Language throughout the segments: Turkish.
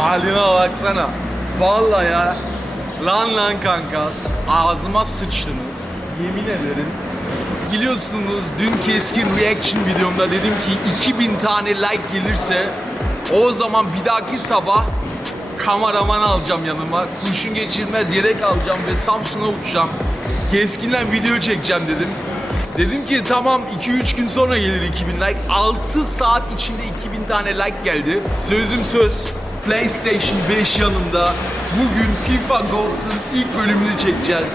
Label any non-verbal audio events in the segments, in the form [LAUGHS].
Haline baksana. Vallahi ya. Lan lan kankas. Ağzıma sıçtınız. Yemin ederim. Biliyorsunuz dün keskin reaction videomda dedim ki 2000 tane like gelirse o zaman bir dahaki sabah kameraman alacağım yanıma. Kurşun geçirmez yelek alacağım ve Samsun'a uçacağım. Keskinle video çekeceğim dedim. Dedim ki tamam 2-3 gün sonra gelir 2000 like. 6 saat içinde 2000 tane like geldi. Sözüm söz. PlayStation 5 yanımda. Bugün FIFA Golds'ın ilk bölümünü çekeceğiz.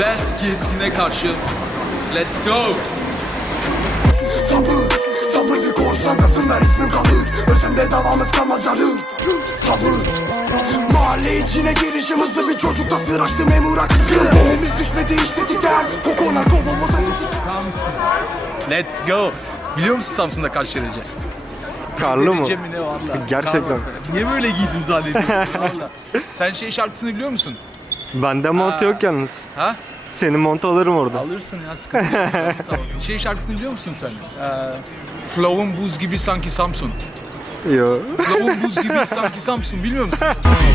Ben Keskin'e karşı. Let's go. Sabır, sabır bir koğuş çantasında ismim kalır Ölsem davamız kalmaz yarım Sabır Mahalle içine girişim hızlı bir çocukta sıraştı memura kızgın Elimiz düşmedi işletikler Koku narko boboza tetik Let's go. Biliyor musun Samsun'da kaç derece? [LAUGHS] Karlı mı? Derece mi ne valla? Gerçekten. Kar var. Niye böyle giydim zannediyorsun [LAUGHS] valla? Sen şey şarkısını biliyor musun? Bende mont yok yalnız. Ha? Senin mont alırım orada. Alırsın ya sıkıntı yok. Canın Sağ olsun. [LAUGHS] Şey şarkısını biliyor musun sen? Ee, Flow'un buz gibi sanki Samsun. Yo. Flow'un buz gibi sanki Samsun bilmiyor musun?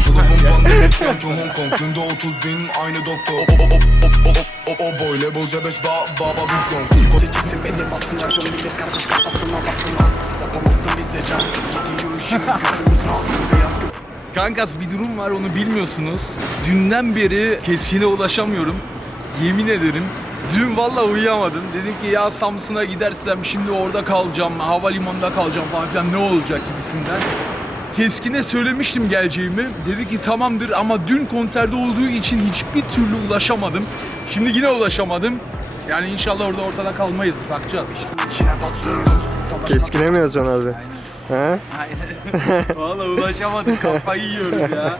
Kılıfım pandemik sanki Hong Kong Günde 30 bin aynı doktor O, o, o, o, o, o, o boy Label C5 ba, baba vizyon Çekeceksin beni basınca Çok millet kardeş kafasına basılmaz Yapamazsın [LAUGHS] Kankas bir durum var onu bilmiyorsunuz. Dünden beri keskine ulaşamıyorum. Yemin ederim. Dün valla uyuyamadım. Dedim ki ya Samsun'a gidersem şimdi orada kalacağım, havalimanında kalacağım falan filan ne olacak gibisinden. Keskine söylemiştim geleceğimi. Dedi ki tamamdır ama dün konserde olduğu için hiçbir türlü ulaşamadım. Şimdi yine ulaşamadım. Yani inşallah orada ortada kalmayız. Bakacağız. içine battım Keskine mi yazıyorsun abi? He? Aynen. [LAUGHS] Valla ulaşamadım. Kafayı yiyorum ya.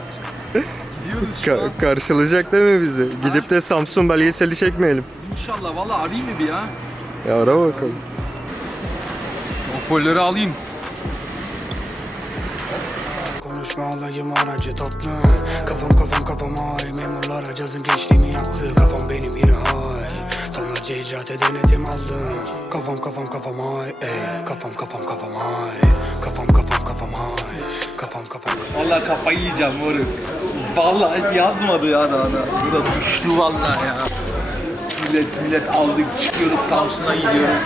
Gidiyoruz şu an. Ka- karşılayacak değil mi bizi? Gidip de Samsun belgeseli çekmeyelim. İnşallah valla arayayım mı bir ya? Ya ara bakalım. Hoparlörü alayım. Konuşma alayım aracı toplu Kafam kafam kafam ay Memurlara cazım gençliğimi yaktı Kafam benim yine hay Tonlarca icraate denetim aldım Kafam kafam kafam ay ey. Kafam kafam kafam ay Kafam kafam kafam ay Kafam kafam Valla kafayı yiyeceğim moruk. Valla yazmadı ya daha da. Burada düştü valla ya. Millet millet aldık çıkıyoruz Samsun'a gidiyoruz.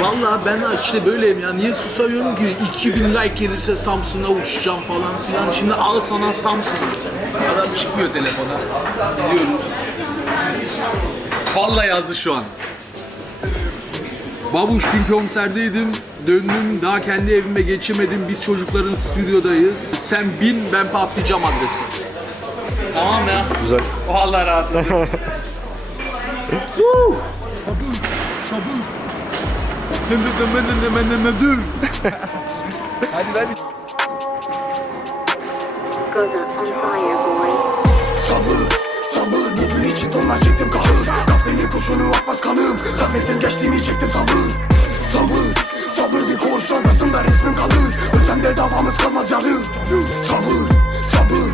Valla ben işte böyleyim ya. Niye susamıyorum ki? 2000 like gelirse Samsun'a uçacağım falan filan. Şimdi al sana Samsun. Adam çıkmıyor telefona. Gidiyoruz. Valla yazdı şu an. Babuş dün konserdeydim. Döndüm daha kendi evime geçemedim. Biz çocukların stüdyodayız. Sen bin ben paslayacağım adresi. Tamam ya. Güzel. Vallahi rahat. [LAUGHS] Woo! Sabır, sabır. Ne ne ne ne ne ne ne dur. Hadi hadi. goes up on fire, boy. Sabır, sabır Bugün için tonlar çektim kahır Kahvenin kurşunu akmaz kanım. Sabrettim geçtiğimi çektim sabır. Sabır, sabır bir koğuş çantasında resmim kalır. Ölsem de davamız kalmaz yarım Sabır, sabır,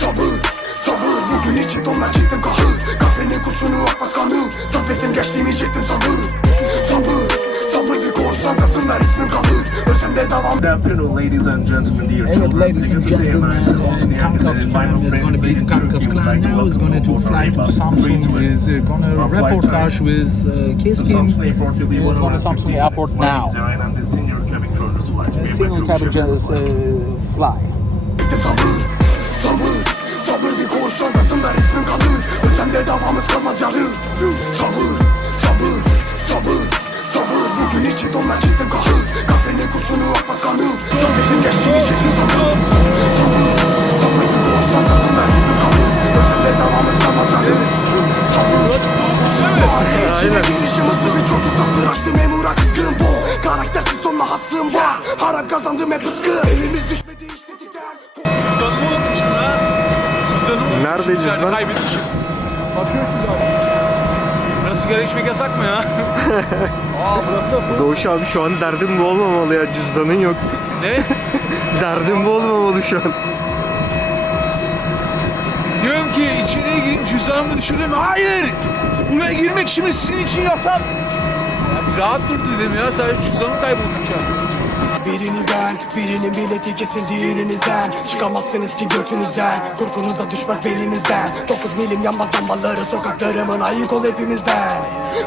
sabır, sabır. Bugün için tonlar çektim kahır Kahvenin kurşunu akmaz kanım. Sabrettim geçtiğimi çektim Sabır, This is gentlemen, Abraham uh, Kankas Anderson, fam final is going to be to Kankas Clan now, is going to fly to Samsung, is uh, going to reportage with uh, Keskin, is going to Samsung Airport now. A single cabin just, uh, fly. Sabır, sabır, sabır bir koğuş çantasında resmim kalır Ölsem de davamız kalmaz yarım Sabır, sabır, sabır, sabır Bugün için donla çektim kahır Kahvenin kurşunu akmaz kanım Sabrettim geçtiğimi çektim sabır Sabır, sabır bir koğuş çantasında resmim kalır. Ölsem de davamız kalmaz yarım Sabır, Mahalle içine girişim hızlı bir çocukta sıraştı memura kızgın. Bu Karaktersiz sonla hassım var. Harap kazandım hep ıskı Elimiz düşmedi işletikler Cüzdanımı unutmuşum ha. Cüzdanımı unutmuşum. Nerede Yani cüzdan? Kaybetmişim. Bakıyor ki Burası sigara içmek yasak mı ya? [LAUGHS] Aa burası da full. Doğuş abi şu an derdim bu olmamalı ya cüzdanın yok. Ne? [LAUGHS] Derdim bu olmamalı şu an. Diyorum ki içeriye gireyim cüzdanımı düşüreyim. Hayır! Buraya girmek şimdi sizin için yasak. Ya bir rahat dur dedim ya. Sadece cüzdanımı kaybolduk ya. Birinizden Birinin bileti kesildi irinizden Çıkamazsınız ki götünüzden Kurkunuza düşmez belinizden 9 milim yanmaz lambaları sokaklarımın ayık ol hepimizden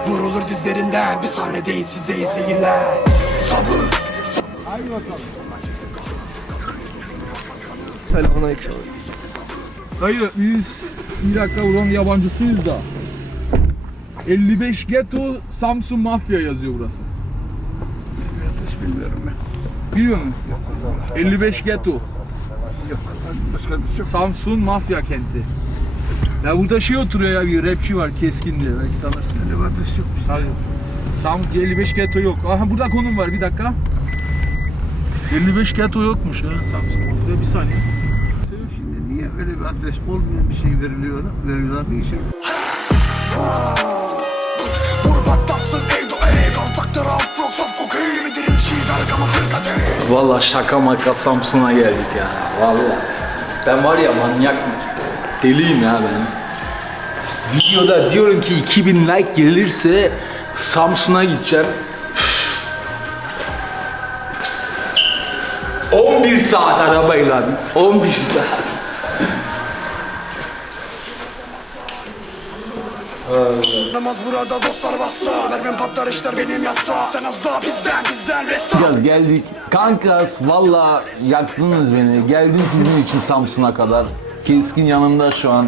Vurulur dizlerinden bir sahnedeyiz size iyi seyirler Sabır Selamünaleyküm. Dayı biz bir dakika buranın yabancısıyız da. 55 Ghetto Samsun Mafya yazıyor burası. Hiç bilmiyorum ben. Biliyor musun? 55 Ghetto. Başka bir şey yok. Samsun Mafya kenti. Ya burada şey oturuyor ya bir rapçi var Keskin diye belki tanırsın. Adres yok bizde. Tabii. Sam 55 Ghetto yok. Aha burada konum var bir dakika. 55 Ghetto yokmuş ya Samsun Mafya bir saniye. Şimdi niye öyle bir adres olmayan bir şey veriliyor, veriyorlar? İşe? Vur bak tatsın ey do ey Kaltaktır afro saf kokain gibi diril şiir arkama tırkate Valla şaka maka Samsun'a geldik ya. Valla. Ben var ya manyak deliyim ya ben. Videoda diyorum ki 2000 like gelirse Samsun'a gideceğim. Üf. 11 saat arabayla. 11 saat. Namaz burada dostlar bassa Vermem patlar işler benim yassa Sen az daha bizden bizden ressam Biraz geldik. Kankas valla yaktınız beni. Geldim sizin için Samsun'a kadar. Keskin yanımda şu an.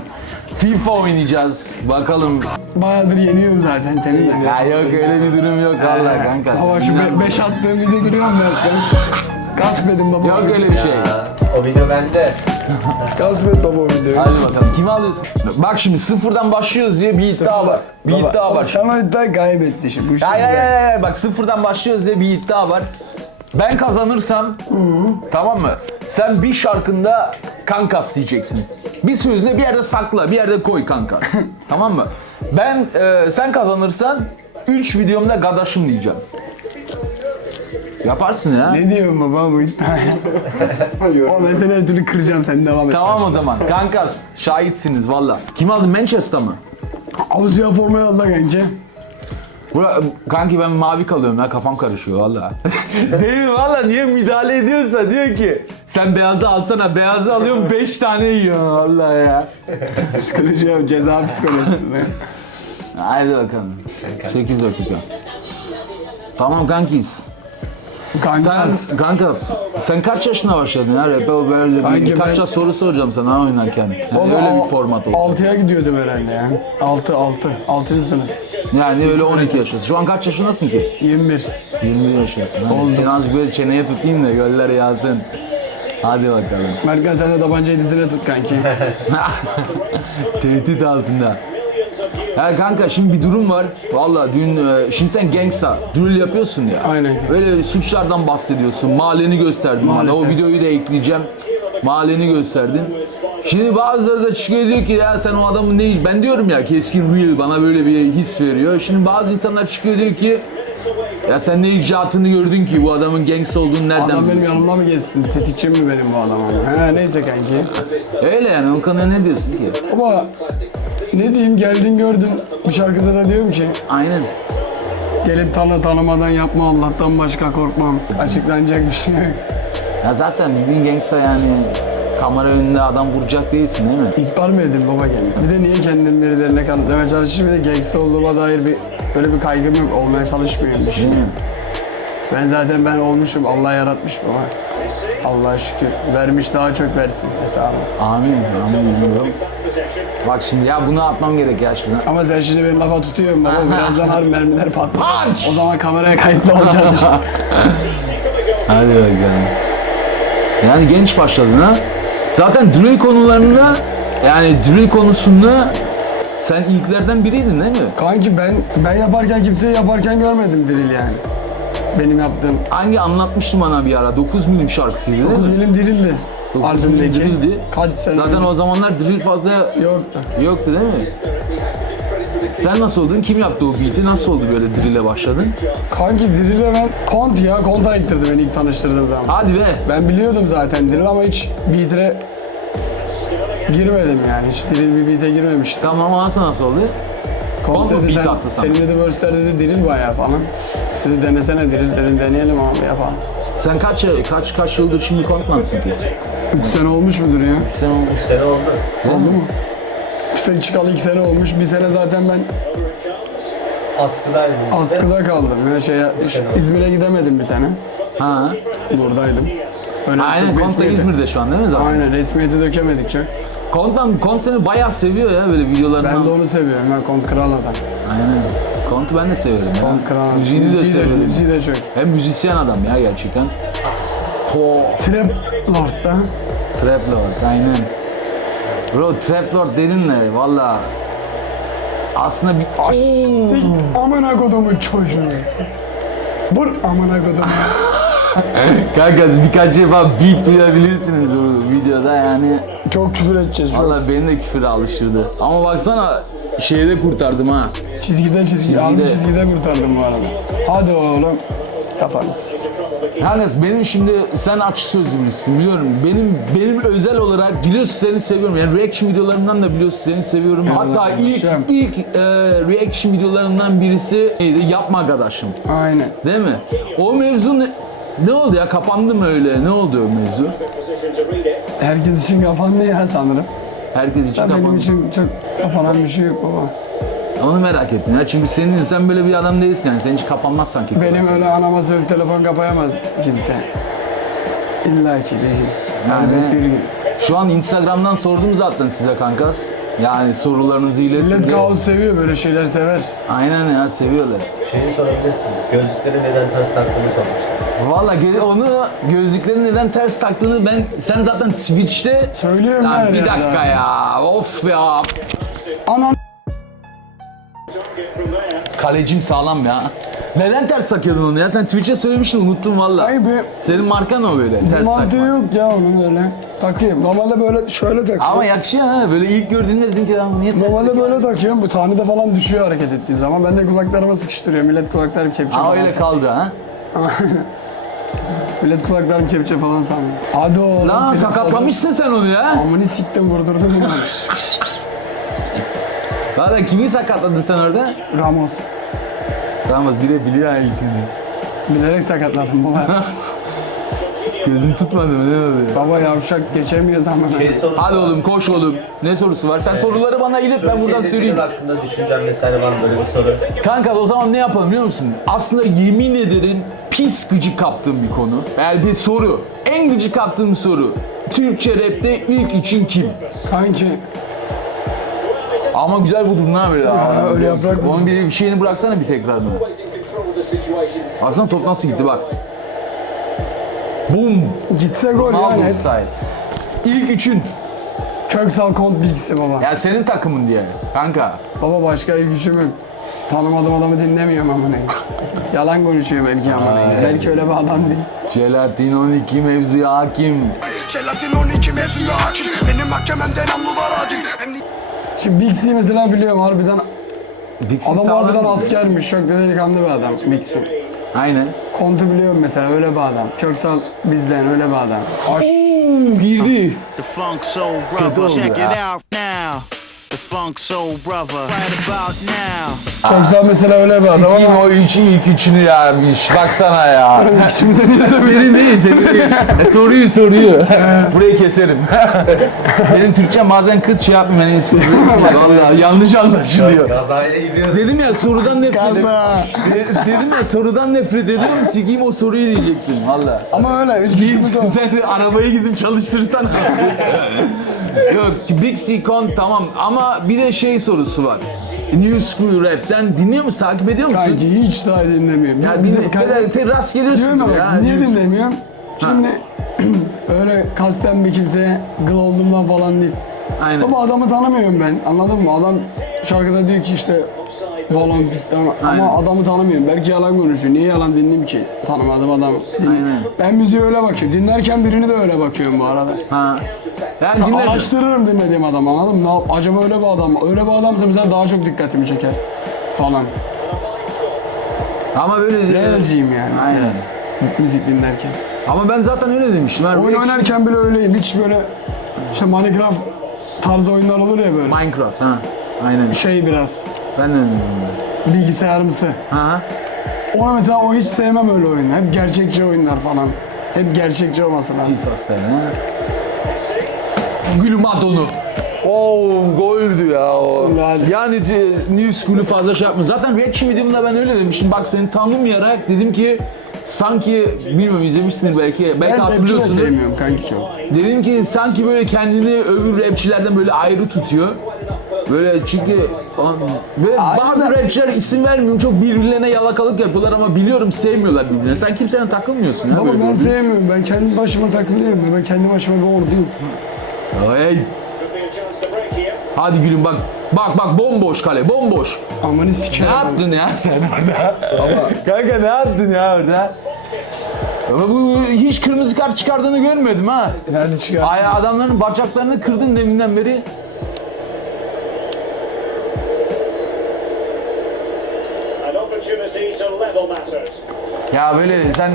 FIFA oynayacağız. Bakalım. Bayağıdır yeniyorum zaten seni de. Ya yok öyle bir durum yok valla kanka. Baba şu 5 attığım video görüyorum ben. [LAUGHS] Gasp edin baba. Yok öyle bir şey. Gasp et baba o videoyu. Hadi bakalım. Kimi alıyorsun? Bak şimdi sıfırdan başlıyoruz diye bir iddia var. Bir iddia var. Sana iddia kaybetti şimdi. Bu işte Hayır hayır hayır, hayır. Bak sıfırdan başlıyoruz diye bir iddia var. Ben kazanırsam tamam mı? Sen bir şarkında kankas diyeceksin. Bir sözle bir yerde sakla, bir yerde koy kankas. [LAUGHS] tamam mı? Ben e, sen kazanırsan 3 videomda gadaşım diyeceğim. Yaparsın ya. Ne diyorsun baba bu iddiaya? [LAUGHS] o seni her türlü kıracağım sen devam et. Tamam o zaman. Kankas şahitsiniz valla. Kim aldı? Manchester mı? Avusya formayı aldı kanka. Bura, kanki ben mavi kalıyorum ya kafam karışıyor valla. [LAUGHS] Değil mi valla niye müdahale ediyorsa diyor ki sen beyazı alsana beyazı alıyorum 5 tane yiyorsun valla ya. [LAUGHS] Psikoloji yok, ceza psikolojisi. Haydi bakalım. 8 dakika. Tamam kankis. Kankas. Sen kankas. Sen kaç yaşına başladın ya rap'e böyle bir, birkaç ben- soru soracağım sana oynarken. Yani öyle bir format oldu. 6'ya gidiyordum herhalde ya. 6 6 6. sınıf. Yani öyle 12 yaşındasın. Şu an kaç yaşındasın ki? 21. 21 yaşındasın. Hadi. Seni azıcık böyle çeneye tutayım da göller yağsın. Hadi bakalım. Mertkan sen de tabancayı dizine tut kanki. [LAUGHS] Tehdit altında. Ya kanka şimdi bir durum var. Valla dün e, şimdi sen gangsta drill yapıyorsun ya. Aynen. Böyle suçlardan bahsediyorsun. Mahalleni gösterdin bana. Maalesef. O videoyu da ekleyeceğim. Mahalleni gösterdin. Şimdi bazıları da çıkıyor diyor ki ya sen o adamın ne ben diyorum ya keskin real bana böyle bir his veriyor. Şimdi bazı insanlar çıkıyor diyor ki ya sen ne icraatını gördün ki bu adamın gangsta olduğunu nereden Adam benim biliyorsun? yanımda mı gezsin? Tetikçi mi benim bu adam? He neyse kanki. Öyle yani o konuya ne diyorsun ki? Ama ne diyeyim geldin gördün. Bu şarkıda da diyorum ki Aynen. gelip tanı tanımadan yapma Allah'tan başka korkmam. Açıklanacak bir şey yok. Ya zaten bildiğin gangsta yani kamera önünde adam vuracak değilsin değil mi? İhbar mı edin baba kendini? Bir de niye kendimi birilerine kanıtlamaya çalışıyorum? Bir de gangsta olduğuma dair bir böyle bir kaygım yok. Olmaya çalışmıyorum. bir şey. Değil mi? Ben zaten ben olmuşum. Allah yaratmış baba. Allah'a şükür. Vermiş daha çok versin hesabı. Amin, amin diyorum. Bak şimdi ya bunu atmam gerek ya şuna. Ama sen şimdi beni lafa tutuyorsun baba. [LAUGHS] Birazdan harbi mermiler patlar. Punch! O zaman kameraya kayıtlı olacağız işte. [LAUGHS] Hadi bakalım. Yani genç başladın ha. Zaten drill konularında yani drill konusunda sen ilklerden biriydin değil mi? Kanki ben ben yaparken kimseyi yaparken görmedim drill yani. Benim yaptığım Hangi anlatmıştım bana bir ara 9 milim şarkısıydı değil 9 mi? milim drilldi. 9 milim Albümdeki. drilldi. Kaç sene Zaten önce. o zamanlar drill fazla Yoktu. yoktu değil mi? Sen nasıl oldun? Kim yaptı o beat'i? Nasıl oldu böyle drill'e başladın? Kanki drill'e ben Kont ya Kont ayıktırdı beni ilk tanıştırdığım zaman. Hadi be. Ben biliyordum zaten drill ama hiç beat'e girmedim yani. Hiç drill bir beat'e girmemiştim. Tamam ama nasıl oldu? Kont dedi beat sen, attı sana? senin dedi verse'ler dedi drill bayağı falan. Dedi denesene drill dedim deneyelim abi yapalım. Sen kaç kaç kaç yıldır şimdi kontmansın ki? 3 sene olmuş mudur ya? Sen olmuş sene oldu. Oldu mu? Tüfek çıkalı 2 sene olmuş. Bir sene zaten ben Askıdaydım. askıda kaldım. Ya şeye, İzmir'e gidemedim bir sene. Ha. Buradaydım. Öyle Aynen çok Kont da resmiyeti- İzmir'de şu an değil mi zaten? Aynen resmiyeti dökemedik çok. Kont'tan Kont seni bayağı seviyor ya böyle videolarından. Ben de onu seviyorum. Ben Kont Kral adam. Aynen. Kont'u ben de seviyorum ya. Kral adam. Müziğini de Müziği seviyorum. Müziği de çok. Hem müzisyen adam ya gerçekten. To Trap Lord'da. Trap Lord aynen. Bro Trap Lord dedin de valla aslında bir aş... Sik amına kodumun çocuğu. Vur amına kodumun. [LAUGHS] [LAUGHS] Kanka birkaç defa beep duyabilirsiniz bu videoda yani. çok küfür edeceğiz. Çok. Valla beni de küfüre alıştırdı. Ama baksana şeyde kurtardım ha. Çizgiden çizgi. Abi Çizgide. çizgide kurtardım bu arada. Hadi oğlum. Kafanız. Yalnız benim şimdi sen açık sözlü birisin biliyorum. Benim benim özel olarak biliyorsun seni seviyorum. Yani reaction videolarından da biliyorsun seni seviyorum. Hatta ilk kardeşim. ilk e, reaction videolarından birisi neydi? Yapma arkadaşım. Aynen. Değil mi? O mevzu ne, oldu ya? Kapandı mı öyle? Ne oldu o mevzu? Herkes için kapandı ya sanırım. Herkes için Ya benim kapandı. için çok kapanan bir şey yok baba. Onu merak ettim ya. Çünkü senin sen böyle bir adam değilsin yani. Senin için kapanmaz sanki. Benim öyle anama sövüp telefon kapayamaz kimse. İlla ki bir gün. Yani- Yani bir gün. Şu an Instagram'dan sordum zaten size kankas. Yani sorularınızı iletin Millet diye. kaos seviyor böyle şeyler sever. Aynen ya seviyorlar. Şeyi sorabilirsin. Gözlükleri neden ters taktığını sormuşlar. Valla onu gözlükleri neden ters taktığını ben sen zaten Twitch'te Söylüyorum Lan her bir yerde. dakika ya. Of ya. Anan Kalecim sağlam ya. Neden ters takıyordun onu ya? Sen Twitch'e söylemiştin unuttum valla. ay be. Senin markan o böyle ters takma. yok ya onun öyle. Takıyorum. Normalde böyle şöyle takıyorum. Ama yakışıyor ha. Böyle ilk gördüğümde dedim ki lan bu niye ters Normalde takıyor? böyle takıyorum. Bu sahnede falan düşüyor hareket ettiğim zaman. Ben de kulaklarıma sıkıştırıyorum. Millet kulaklarım kepçe Aa falan. öyle kaldı ha. Millet kulaklarım kepçe falan sanıyor. Hadi oğlum. Lan sakatlamışsın sen onu ya. Amını siktim vurdurdum bunu. [LAUGHS] Valla kimi sakatladın sen orada? Ramos. Ramaz bir de biliyor ha iyisini. Bilerek sakatladım baba. [LAUGHS] Gözün tutmadı mı ne oluyor? baba yavşak geçemiyoruz ama. Şey sorusu Hadi var. oğlum koş oğlum. Ne sorusu var? Sen soruları bana ilet ben buradan Türkiye'de söyleyeyim. düğün hakkında düşüncen vesaire var mı böyle bir soru? Kanka o zaman ne yapalım biliyor musun? Aslında yemin ederim pis gıcık kaptığım bir konu. Yani bir soru. En gıcık kaptığım soru. Türkçe rapte ilk için kim? Kanki Ama güzel vurdun ha böyle. Aa, öyle yaprak Onun bir, bir şeyini bıraksana bir tekrarını. Baksana top nasıl gitti bak. Boom. gitse gol Ronaldo yani. style. İlk üçün. Köksal kont bilgisi baba. Ya senin takımın diye. Kanka. Baba başka ilk gücüm yok. Tanımadığım adamı dinlemiyorum ama ne. Yalan konuşuyor belki ama ne. Belki öyle bir adam değil. Gelatin 12 mevzuya hakim. Jelatin 12 mevzuya hakim Benim mahkememde namlular adil Şimdi Big C mesela biliyorum harbiden Dixie adam sağlam harbiden mı? askermiş. Çok da delikanlı bir adam Big C. Aynen. Kont'u biliyorum mesela öyle bir adam. Köksal bizden öyle bir adam. Aş Girdi. The Funk Soul Kötü oldu ya. Now. Köksal mesela öyle bir adam Sikiyim ama o için ilk ya. Bir Baksana ya. [LAUGHS] içimize niye senin değil, senin değil. E, soruyu soruyu. [LAUGHS] Burayı keserim. [LAUGHS] Benim Türkçem bazen kıt şey yapmıyor. Espri Valla yanlış anlaşılıyor. Gazayla gidiyoruz. Dedim ya sorudan nefret ediyorum. Dedim ya sorudan nefret ediyorum. Sikiyim o soruyu diyecektin. Valla. Ama öyle o. Sen arabaya gidip çalıştırsan. Yok Big C Con tamam ama bir de şey sorusu var. New School Rap'ten dinliyor musun? Takip ediyor musun? Kanki hiç daha dinlemiyorum. Ya Bizim dinle, kanka- böyle te- rast Diyorum geliyorsun ya, ya. niye New dinlemiyorum? Şimdi [CLEARS THROAT] öyle kasten bir kimseye gıl olduğumdan falan değil. Aynen. Ama adamı tanımıyorum ben. Anladın mı? Adam şarkıda diyor ki işte falan fistan Aynen. ama adamı tanımıyorum. Belki yalan konuşuyor. Niye yalan dinleyeyim ki? Tanımadım adamı. Aynen. Ben müziğe öyle bakıyorum. Dinlerken birini de öyle bakıyorum bu arada. Ha. Yani dinle. Araştırırım dinlediğim adamı anladın mı? Ne Acaba öyle bir adam mı? Öyle bir adamsa mesela daha çok dikkatimi çeker. Falan. Ama böyle Realciyim yani. Aynen. biraz. Müzik dinlerken. Ama ben zaten öyle demiştim. Ben Oyun reaction- oynarken bile öyleyim. Hiç böyle işte Minecraft tarzı oyunlar olur ya böyle. Minecraft ha. Aynen. Şey biraz Ben de bilgisayarımsı. Ha. Ona mesela o hiç sevmem öyle oyunlar. Hep gerçekçi oyunlar falan. Hep gerçekçi olması lazım. FIFA style ha. Gülüm at onu. Oo goldü ya o. Yani e, New School'u fazla şey yapma. Zaten reaction videomda ben öyle demiştim. Bak seni tanımayarak dedim ki sanki bilmiyorum izlemişsindir belki. Belki Ben rapçi de hatırlıyorsundur. sevmiyorum kanki çok. Dedim ki sanki böyle kendini öbür rapçilerden böyle ayrı tutuyor. Böyle çünkü böyle bazı rapçiler isim vermiyorum çok birbirlerine yalakalık yapıyorlar ama biliyorum sevmiyorlar birbirine. Sen kimsenin takılmıyorsun ya Baba böyle. ben sevmiyorum. Ben kendi başıma takılıyorum. Ben kendi başıma bir orduyum. Hey. Hadi gülüm bak. Bak bak bomboş kale bomboş. Amanı Ne sikerim. yaptın ya sen orada? [LAUGHS] Kanka ne yaptın ya orada? Ama bu hiç kırmızı kart çıkardığını görmedim ha. Hadi çıkar. Ay adamların bacaklarını kırdın deminden beri. Ya böyle sen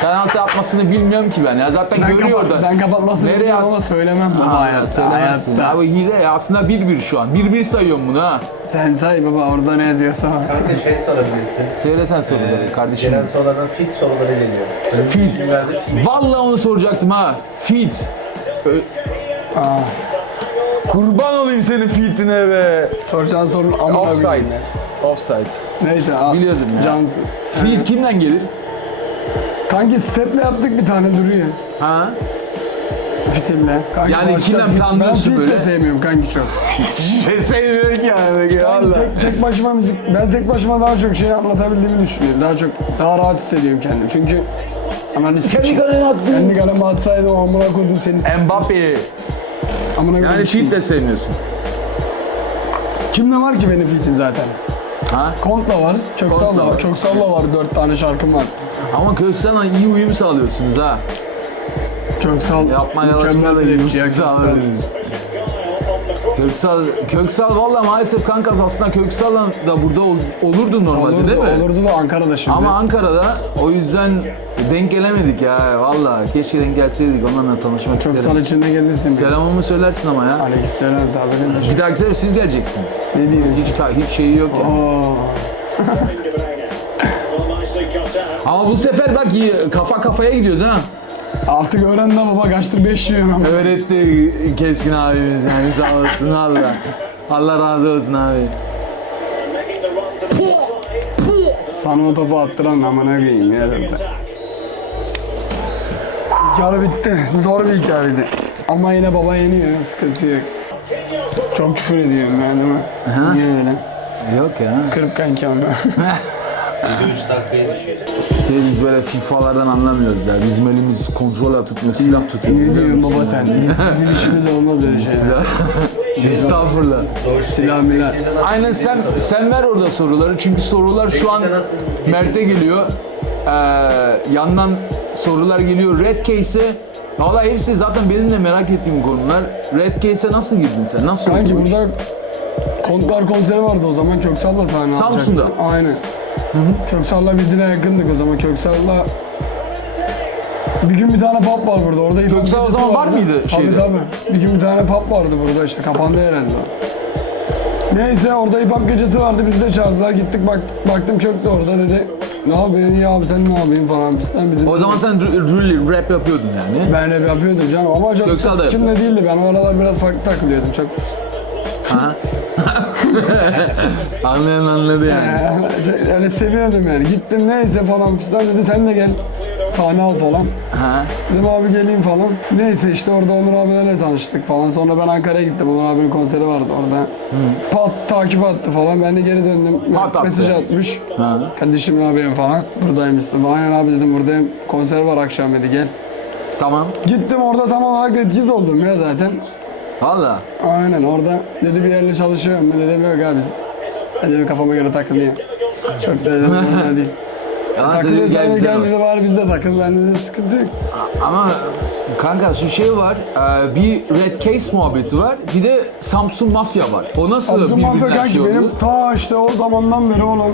penaltı atmasını bilmiyorum ki ben ya. Zaten Ben, görüyor kapat, orada. ben kapatmasını Nereye biliyorum at- ama söylemem baba Aa, hayatta. söylemezsin. hayatta. Abi hile ya. Aslında 1-1 şu an. 1-1 sayıyorum bunu ha. Sen say baba orada ne yazıyorsa. Kanka şey sorabilirsin. Söylesen soruları Ee, kardeşim. Gelen sorulardan fit soruları geliyor. Fit. Vallahi onu soracaktım ha. Fit. Ö- Aa, Kurban olayım senin fitine be. soracağın sorun ama Offside. Offside. Neyse al. Biliyordum ya. Cansın. Fit kimden gelir? Kanki steple yaptık bir tane duruyor. Ha? Fitille. Kanki Yani başka kimden fit- planlıyorsun Ben fit böyle? de sevmiyorum kanki çok. [LAUGHS] Şey sevmiyor ki yani. Yani tek, tek başıma müzik, ben tek başıma daha çok şey anlatabildiğimi düşünüyorum. Daha çok, daha rahat hissediyorum kendimi. Çünkü analiz Kendi kalene attın. Kendi kaleme atsaydım amına koydum seni. Mbappe. Amına koydum. Yani fit de sevmiyorsun. Kimde var ki benim fitim zaten? Ha? Kont'la var, Köksal Kont'la da var. var. Köksal'la var, dört tane şarkım var. Ama Köksal'la iyi uyum sağlıyorsunuz ha. Köksal Yapma mükemmel yalaşma da bir iyi rapçi ya, uyum Köksal. sağlıyorsunuz. Köksal, Köksal valla maalesef kankas aslında Köksal'la da burada ol- olurdu normalde Olurdu, değil mi? olurdu da Ankara'da şimdi. Ama Ankara'da o yüzden denk gelemedik ya valla. Keşke denk gelseydik onlarla tanışmak Köksal isterim. içinde gelirsin. Selamımı söylersin ama ya. Aleykümselam tabii ederim. Bir dahaki sefer siz geleceksiniz. Ne diyorsun? Hiç, hiç şeyi yok yani. Oo. [LAUGHS] [LAUGHS] Ama bu sefer bak iyi, kafa kafaya gidiyoruz ha. Artık öğrendi baba kaçtır 5 yiyorsun ama. Öğretti Keskin abimiz yani sağ olsun Allah. Allah razı olsun abi. Sana o topu attıran amına koyayım ya. Attack. Hikaye bitti. Zor bir hikayeydi. Ama yine baba yeniyor. Sıkıntı yok. Çok küfür ediyorum yani mi? Aha. Niye öyle? Yok ya. Kırıp kanki ama. [LAUGHS] 3 dakikaya düşüyor. Şey biz böyle FIFA'lardan anlamıyoruz ya. Bizim elimiz kontrol tutmuyor, silah tutuyor. ne diyorsun baba sen? Biz, bizim işimiz olmaz öyle şeyler. Silah. [LAUGHS] Estağfurullah. Silah milah. Aynen sen sen ver orada soruları çünkü sorular şu an Mert'e geliyor. Ee, yandan sorular geliyor. Red Case'e Valla hepsi zaten benim de merak ettiğim konular. Red Case'e nasıl girdin sen? Nasıl Kanki oldu bu iş? burada Kontlar konseri vardı o zaman Köksal'la sahne Samsun'da. alacaktı. Aynen. Köksal'la biz yine yakındık o zaman. Köksal'la bir gün bir tane pub var burada. Orada Köksal o zaman var mıydı Tabii şeyde? tabii. Bir gün bir tane pub vardı burada işte kapandı herhalde. Neyse orada hip hop gecesi vardı bizi de çağırdılar gittik baktık baktım Kök de orada dedi ne yapıyorsun ya abi sen ne yapıyorsun falan fistan bizim O zaman sen really rap yapıyordun yani. ben rap yapıyordum canım ama çok Köksal da kimde değildi ben o aralar biraz farklı takılıyordum çok Ha? [LAUGHS] Anlayan anladı yani. Şey, öyle seviyordum yani. Gittim neyse falan fistan dedi sen de gel sahne al falan. Ha? Dedim abi geleyim falan. Neyse işte orada Onur abilerle tanıştık falan. Sonra ben Ankara'ya gittim. Onur abinin konseri vardı orada. Pat takip attı falan. Ben de geri döndüm. Pat attı. Mesaj atmış. Ha. Kardeşim abim falan. Buradaymışsın. Aynen abi dedim buradayım. Konser var akşam dedi gel. Tamam. Gittim orada tam olarak etkiz oldum ya zaten. Valla. Aynen orada dedi bir yerle çalışıyorum mu dedim yok abi. Ben dedim kafama göre takılayım. Çok da dedim normal değil. [LAUGHS] Yalan Takılıyorsan gel da bize gel bak. dedi bari biz de takıl. Ben dedim sıkıntı yok. Ama kanka şu şey var. e, Bir Red Case muhabbeti var. Bir de Samsun Mafya var. O nasıl Mafya birbirinden kanki şey oldu? benim ta işte o zamandan beri olan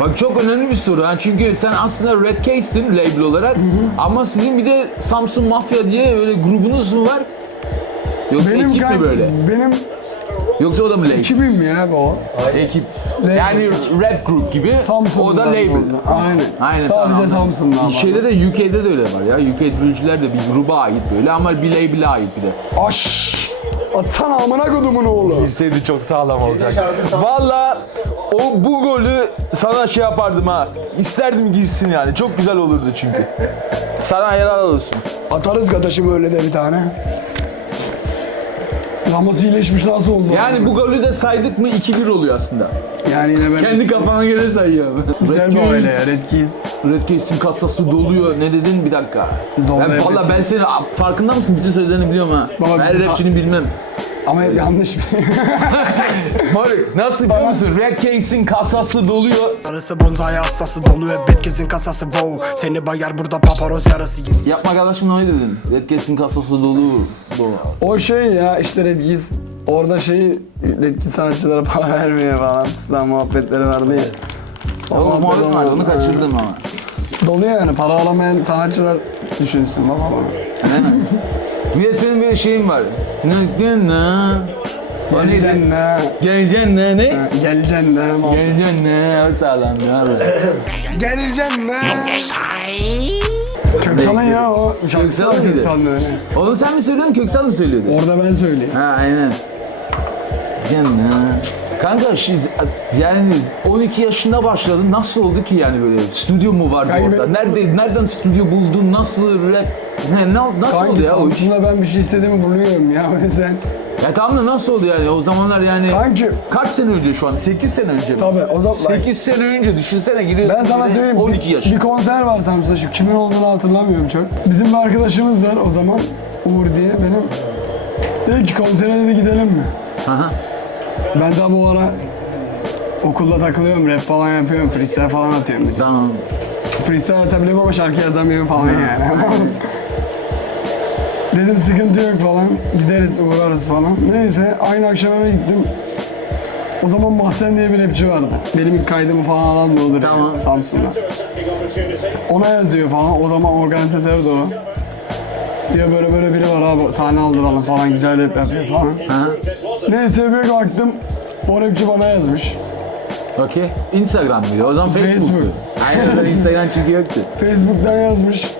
Bak çok önemli bir soru. Yani çünkü sen aslında Red Case'sin label olarak. Ama sizin bir de Samsun Mafya diye öyle grubunuz mu var? Yoksa benim ekip mi böyle? benim Yoksa o da mı label? 2000 mi ya bu o? Ekip. Yani rap group gibi. Samsun'dan o da label. oldu. Aynen. Aynen Sadece tamam. Samsun'dan var. Şeyde de UK'de de öyle var ya. UK drillciler de bir gruba ait böyle ama bir label'e ait bir de. Aş! Atsana amına kodumun oğlu. Girseydi çok sağlam olacak. Valla o bu golü sana şey yapardım ha. İsterdim girsin yani. Çok güzel olurdu çünkü. Sana helal olsun. Atarız kardeşim öyle de bir tane. Ramos iyileşmiş nasıl oldu? Yani bu golü de saydık mı 2-1 oluyor aslında. yani yine ben Kendi kafana göre sayıyor. güzel bir aile ya Red Keys. Red Case'in kasası doluyor. Ne dedin bir dakika. Dolu, ben evet. valla ben seni farkında mısın? Bütün sözlerini biliyorum ha. Baba, ben bizim- rapçini bilmem. Ama hep yanlış bir [LAUGHS] Moruk nasıl biliyor musun? Red Case'in kasası doluyor. Arası bonzai hastası dolu hep Betkez'in kasası wow Seni bayar burada paparoz yarası Yapma kardeşim ne dedin? Red Case'in kasası dolu. dolu. O şey ya işte Red Keys orada şeyi Red Keys sanatçılara para vermiyor falan pistan muhabbetleri vardı ya. O muhabbet var onu kaçırdım ama. Doluyor yani para alamayan sanatçılar düşünsün baba. Değil mi? [LAUGHS] Bir de senin bir şeyin var. Ne ne ne? O neydi? Geleceksin ne? Geleceksin ne ne? Geleceksin ne? Geleceksin ne? O sağlam ya. Geleceksin ne? Köksal'ın ya o. Köksal Köksal mıydı? Köksal'ın öyle. Onu sen mi söylüyorsun Köksal mı söylüyordu? Orada ben söyleyeyim. Ha aynen. Canım Kanka şimdi yani 12 yaşında başladın nasıl oldu ki yani böyle stüdyo mu vardı Kanka orada? ben- Nerede nereden stüdyo buldun? Nasıl rap ne, ne nasıl oldu Kanki ya o iş? Samsun'da ben bir şey istediğimi buluyorum ya [LAUGHS] o yüzden. Ya tamam da nasıl oldu yani o zamanlar yani Kanki kaç sene önce şu an? 8 sene önce mi? Tabii, o zaman- 8 sene önce düşünsene gidiyorsun. ben sana bir de söyleyeyim 12 bir, yaş. bir konser var Samsun'da şu kimin olduğunu hatırlamıyorum çok. Bizim bir arkadaşımız var o zaman Uğur diye benim. Dedi ki konsere dedi gidelim mi? Aha. Ben de bu ara okulda takılıyorum, rap falan yapıyorum, freestyle falan atıyorum. Tamam. Freestyle atabiliyorum ama şarkı yazamıyorum falan yani. [LAUGHS] Dedim sıkıntı yok falan, gideriz uğrarız falan. Neyse aynı akşam eve gittim. O zaman Mahsen diye bir rapçi vardı. Benim ilk kaydımı falan alan da olur Tamam. Samsun'da. Ona yazıyor falan, o zaman organizatör de o. Diyor böyle böyle biri var abi sahne aldıralım falan güzel rap yapıyor falan. Aha. Neyse bir baktım o rapçi bana yazmış. Okey. Instagram mıydı? O zaman Facebook'tu. Facebook. Aynen o zaman Instagram çünkü yoktu. [LAUGHS] Facebook'tan yazmış.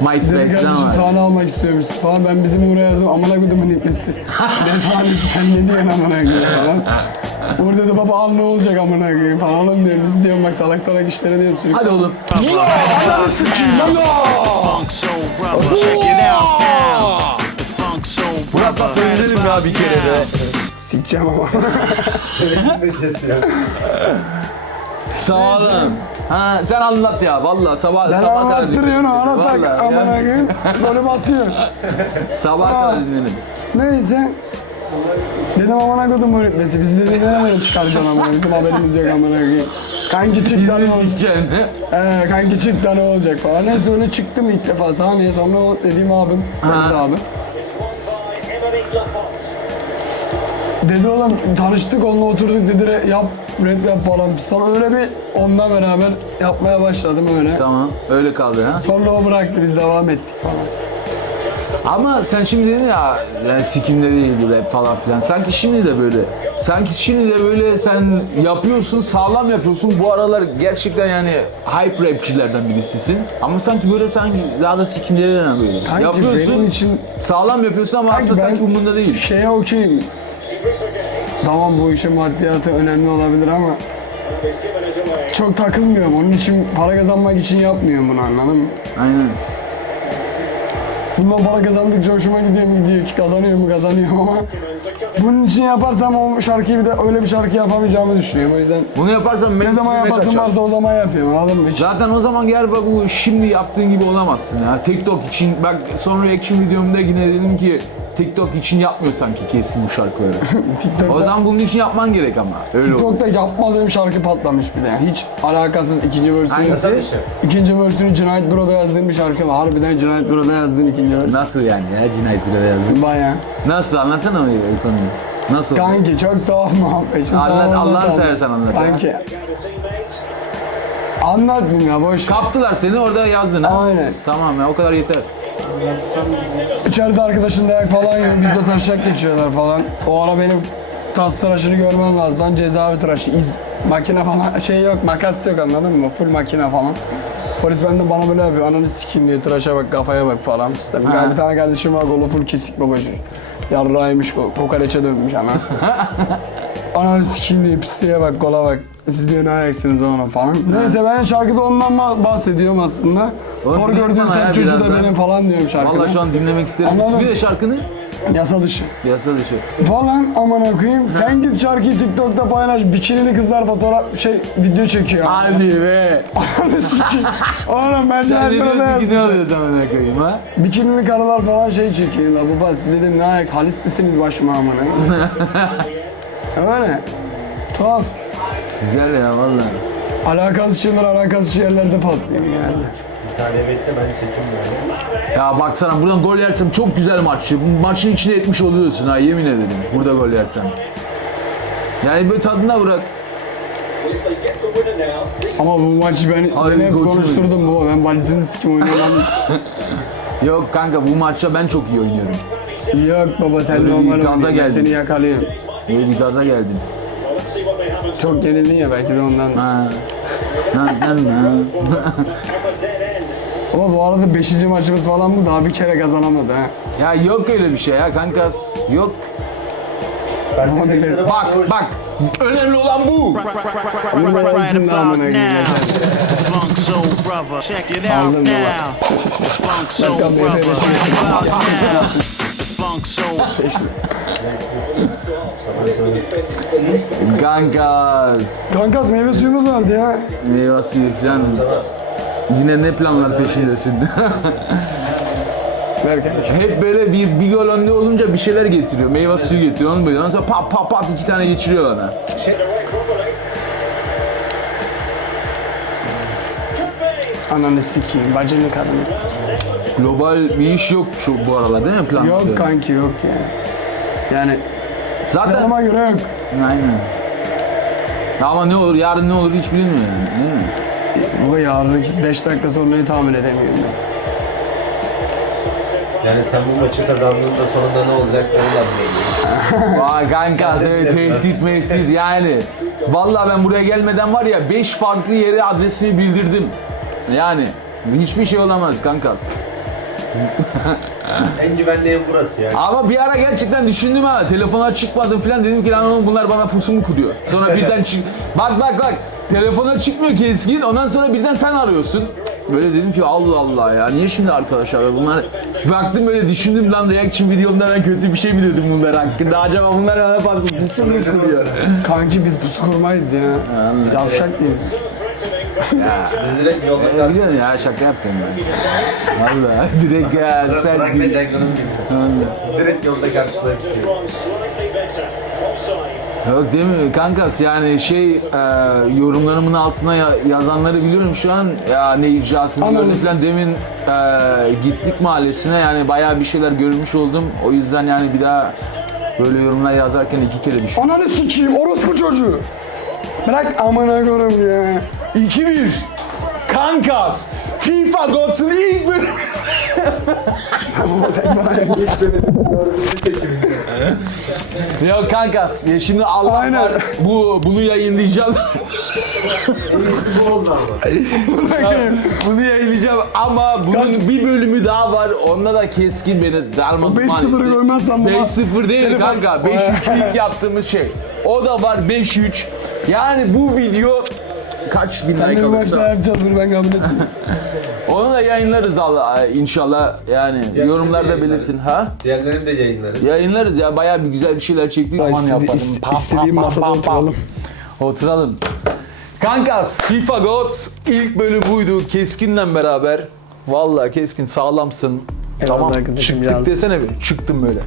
MySpace'den kardeşim var. sahne almak istiyormuş falan. Ben bizim Uğur'a yazdım. Amına kodumun ipnesi. ne [LAUGHS] sahnesi sen ne diyorsun amına koyayım falan. Uğur dedi baba al ne olacak amına koyayım falan. Oğlum diyorum biz diyorum bak salak salak işlere diyorum sürekli. Hadi oğlum. Now. The Funk Soul Murat'la söyleyelim ya bir kere de. Sikeceğim ama. [LAUGHS] Sağlam. Ha sen anlat ya valla sabah Ben sabah kadar anlattırıyorsun dinledim seni. ara tak Vallahi amına ya. koyayım. Böyle basıyor. Sabah kadar dinledim. Neyse. Dedim amına kodum öğretmesi. Bizi dedi nereye çıkaracaksın amına bizim haberimiz yok amına koyayım. Kanki çık lan ne olacak? Ee, kanki çık da ne olacak falan. Neyse öyle çıktım ilk defa sahneye sonra o dediğim abim, Deniz abi. Dedi oğlum tanıştık onunla oturduk dedi "Re- yap rap yap falan. Sonra öyle bir onunla beraber yapmaya başladım öyle. Tamam öyle kaldı ha. Sonra o bıraktı biz devam ettik falan. Ama sen şimdi dedin ya yani sikimde değildi rap falan filan. Sanki şimdi de böyle. Sanki şimdi de böyle sen yapıyorsun, sağlam yapıyorsun. Bu aralar gerçekten yani hype rapçilerden birisisin. Ama sanki böyle sanki daha da sikimlerinden böyle. Kanki yapıyorsun, benim için sağlam yapıyorsun ama Kanki aslında sanki umurunda değil. şeye okeyim. Tamam bu işin maddiyatı önemli olabilir ama çok takılmıyorum. Onun için para kazanmak için yapmıyorum bunu anladın mı? Aynen. Bundan para kazandıkça hoşuma gidiyor mu gidiyor ki kazanıyor mu kazanıyor ama bunun için yaparsam o şarkıyı bir de öyle bir şarkı yapamayacağımı düşünüyorum o yüzden Bunu yaparsan ne zaman yapasın varsa o zaman yapıyorum anladın mı? Hiç Zaten o zaman gel bak bu şimdi yaptığın gibi olamazsın ya. TikTok için bak sonra reaction videomda yine dedim ki TikTok için yapmıyor sanki keskin bu şarkıları. [LAUGHS] o TikTok'ta, zaman bunun için yapman gerek ama. Öyle olur. TikTok'ta yapmadığım şarkı patlamış bir de. Hiç alakasız ikinci versiyonu. Hangisi? İkinci versiyonu Cinayet Büro'da yazdığım bir şarkı var. Harbiden Cinayet Büro'da yazdığım ikinci versiyon. Nasıl yani ya cinayet bile yazdın? Baya. Nasıl anlatsana o konuyu. Nasıl? Kanki çok tuhaf muhabbet. Şimdi Anlat, sana Allah'ını seversen anlat ya. Kanki. Anlatmayayım ya boş. ver. Kaptılar seni orada yazdın ha. Aynen. Tamam ya o kadar yeter. İçeride arkadaşın dayak falan yiyor. Bizde taşak geçiyorlar falan. O ara benim tas tıraşını görmen lazım. Lan cezaevi tıraşı. iz, makine falan şey yok, makas yok anladın mı? Full makine falan. Polis benden bana böyle yapıyor. Ananı sikeyim diyor. Tıraşa bak, kafaya bak falan. İşte bir, bir tane kardeşim var. Kolu full kesik babacı. Yarrağıymış. Kokoreçe dönmüş ama. [LAUGHS] Ananı sikeyim diyor. Pisliğe bak, kola bak. Siz diyor ne ayaksınız ona falan. Neyse ben şarkıda ondan bahsediyorum aslında. Hor ya sen çocuğu da benim falan diyorum şarkıda. Vallahi şu an dinlemek isterim. Anladım. İsmi de şarkının? Yasa dışı. Yasa dışı. Falan aman okuyayım. Sen git şarkıyı TikTok'ta paylaş. Bikinili kızlar fotoğraf şey video çekiyor. Hadi be. Ananı sikeyim. Oğlum bence Sen her ne sırada diyorsun ki ne oluyor zaman koyayım ha? Bikinili karılar falan şey çekiyor. La baba siz dedim ne ayak halis misiniz başıma amına. [LAUGHS] Öyle. Tuhaf. Güzel ya vallahi. Alakasız şeyler alakasız yerlerde patlıyor genelde. Bir bekle ben çekeyim Ya baksana buradan gol yersem çok güzel maçı. Maçın içine etmiş oluyorsun ha yemin ederim. Burada gol yersem. Yani böyle tadına bırak. Ama bu maçı ben, Ay, ben hep koçum. konuşturdum baba. Ben valizini sikim oynuyorum. [LAUGHS] Yok kanka bu maçta ben çok iyi oynuyorum. Yok baba sen Öyle bir normal gaza oynuyorsun. Ben geldin. seni yakalıyorum. Böyle bir gaza geldim. Çok yenildin ya belki de ondan. Ha. Nan nan nan. [LAUGHS] Ama bu arada 5. maçımız falan bu daha bir kere kazanamadı ha. ya yok öyle bir şey ya kankas. Yok. Ama dedi, Bak bak. Önemli olan bu. Right, right, right, right, Bunlar right, right arasında amına about koyayım, now. Funk Soul Brother, check it out Aldım baba. now. Funk Soul Bakalım Brother, efendim, şimdi right about now. Funk Soul Kankas. Kankas meyve suyumuz vardı ya. Meyve suyu falan. Yine ne planlar peşindesin? [LAUGHS] Verken. Hep böyle biz bir gol önde olunca bir şeyler getiriyor. Meyve suyu getiriyor. Onu böyle. Sonra pat pat pat iki tane geçiriyor bana. Ananı sikeyim, bacını kadını sikeyim. Global bir iş yok şu bu aralar değil mi plan? Yok kanki yok ya. Yani Zaten planıma göre yok. aynen. Ama ne olur yarın ne olur hiç bilinmiyor yani değil mi? Baba yarın 5 dakika sonrayı tahmin edemiyorum ben. Yani sen bu maçı kazandığında sonunda ne olacak onu da bilmiyorum. [LAUGHS] Vay kanka evet tehdit mehdit yani. Vallahi ben buraya gelmeden var ya 5 farklı yere adresimi bildirdim. Yani hiçbir şey olamaz kankas. [LAUGHS] En güvenli ev burası ya. Ama bir ara gerçekten düşündüm ha. Telefona çıkmadım falan dedim ki lan oğlum bunlar bana pusu mu kuruyor? Sonra birden çık... Bak bak bak. Telefona çıkmıyor keskin. Ondan sonra birden sen arıyorsun. Böyle dedim ki Allah Allah ya. Niye şimdi arkadaşlar bunlar... Baktım böyle düşündüm lan reaction videomda ben kötü bir şey mi dedim bunlar hakkında. Acaba bunlar bana pusu, pusu mu kuruyor? Kanki biz pusu kurmayız ya. Yavşak mıyız biz? Biz direkt yolda Ya, kaldık. biliyorsun ya şaka yaptım ben. Valla direkt ya sen Bırak ve Cengan'ın gibi. Direkt yolda karşılaşıyor. Yok değil mi kankas yani şey e, yorumlarımın altına ya- yazanları biliyorum şu an ya ne icraatını Anladım. gördük falan demin e, gittik mahallesine yani bayağı bir şeyler görmüş oldum o yüzden yani bir daha böyle yorumlar yazarken iki kere düşün. Ananı sikeyim orospu çocuğu. Bırak amına koyayım ya. 2-1 Kankas FIFA Gods'un ilk bölümü. [LAUGHS] Yok kankas ya şimdi Allah Aynen. var bu bunu yayınlayacağım. Bu oldu ama. bunu yayınlayacağım ama bunun bir bölümü daha var. Onda da keskin beni darmadağın 5-0'ı görmezsen bana- 5-0 değil Telefon- kanka. 5-3 ilk yaptığımız şey. O da var 5-3. Yani bu video kaç bin Sen like de bir maç daha alırsa yapacağız bunu ben kabul etmiyorum. [LAUGHS] onu da yayınlarız Allah inşallah yani yorumlarda belirtin ha. Diğerlerini de yayınlarız. Yayınlarız ya bayağı bir güzel bir şeyler çektik. Aman istedi- yapalım. iste- Pam, istediğim pam, masada pam, pam. oturalım. Oturalım. Kankas FIFA Gods ilk bölüm buydu Keskin'le beraber. Vallahi Keskin sağlamsın. Eyvallah tamam çıktık biraz. desene bir. Çıktım böyle.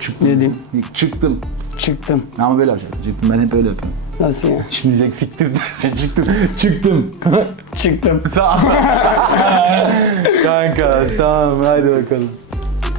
Çıktım. Ne diyeyim? Çıktım. Çıktım. Ama böyle yapacaksın. Çıktım ben hep öyle yapıyorum. Nasıl ya? Şimdi diyecek siktir [LAUGHS] sen çıktım. Çıktım. [LAUGHS] Çıktım. tamam. [LAUGHS] Kankas tamam hadi bakalım.